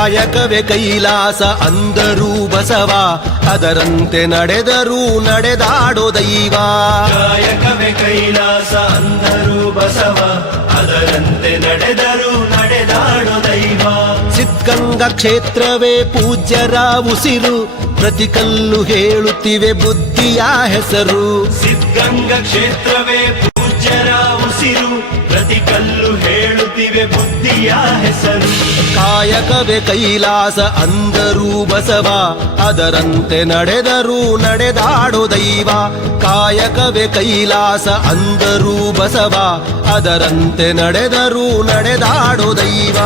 ಕಾಯಕವೇ ಕೈಲಾಸ ಅಂದರೂ ಬಸವ, ಅದರಂತೆ ನಡೆದರೂ ನಡೆದಾಡೋ ದೈವ. ಕಾಯಕವೇ ಕೈಲಾಸ ಅಂದರೂ ಬಸವ, ಅದರಂತೆ ನಡೆದರೂ ನಡೆದಾಡೋ ದೈವ. ಸಿದ್ಧಗಂಗಾ ಕ್ಷೇತ್ರವೇ ಪೂಜ್ಯರ ಉಸಿರು, ಪ್ರತಿ ಕಲ್ಲು ಹೇಳುತ್ತಿವೆ ಬುದ್ಧಿಯ ಹೆಸರು. ಸಿದ್ಧಗಂಗಾ ಕ್ಷೇತ್ರವೇ ಪೂಜ್ಯರ ಉಸಿರು, ಪ್ರತಿ ಕಲ್ಲು ಹೇಳುತ್ತಿವೆ ಬುದ್ಧಿಯ ಹೆಸರು. ಕಾಯಕವೇ ಕೈಲಾಸ ಅಂದರೂ ಬಸವ, ಅದರಂತೆ ನಡೆದರೂ ನಡೆದಾಡೋ ದೈವ. ಕಾಯಕವೇ ಕೈಲಾಸ ಅಂದರೂ ಬಸವ, ಅದರಂತೆ ನಡೆದರೂ ನಡೆದಾಡೋ ದೈವ.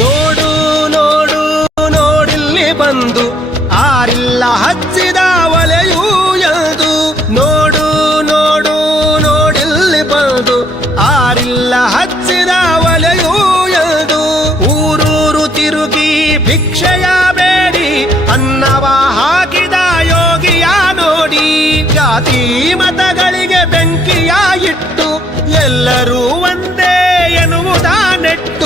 ನೋಡು ನೋಡು ನೋಡಿಲ್ಲಿ ಬಂದು ಆರಿಲ್ಲ ಹಚ್ಚಿದ ಒಲೆಯೂ ಎಂದು. ನೋಡು ನೋಡು ನೋಡಿಲ್ಲಿ ಬಂದು ಆರಿಲ್ಲ ಹಚ್ಚಿದ ಒಲೆಯೂ ಎಂದು. ಊರೂರು ತಿರುಗಿ ಭಿಕ್ಷೆಯ ಬೇಡಿ ಅನ್ನವ ಹಾಕಿದ ಯೋಗಿಯ ನೋಡಿ. ಜಾತಿ ಮತಗಳಿಗೆ ಬೆಂಕಿಯ ಇಟ್ಟು ಎಲ್ಲರೂ ಒಂದೇ ಎನ್ನುವುದ ನೆಟ್ಟು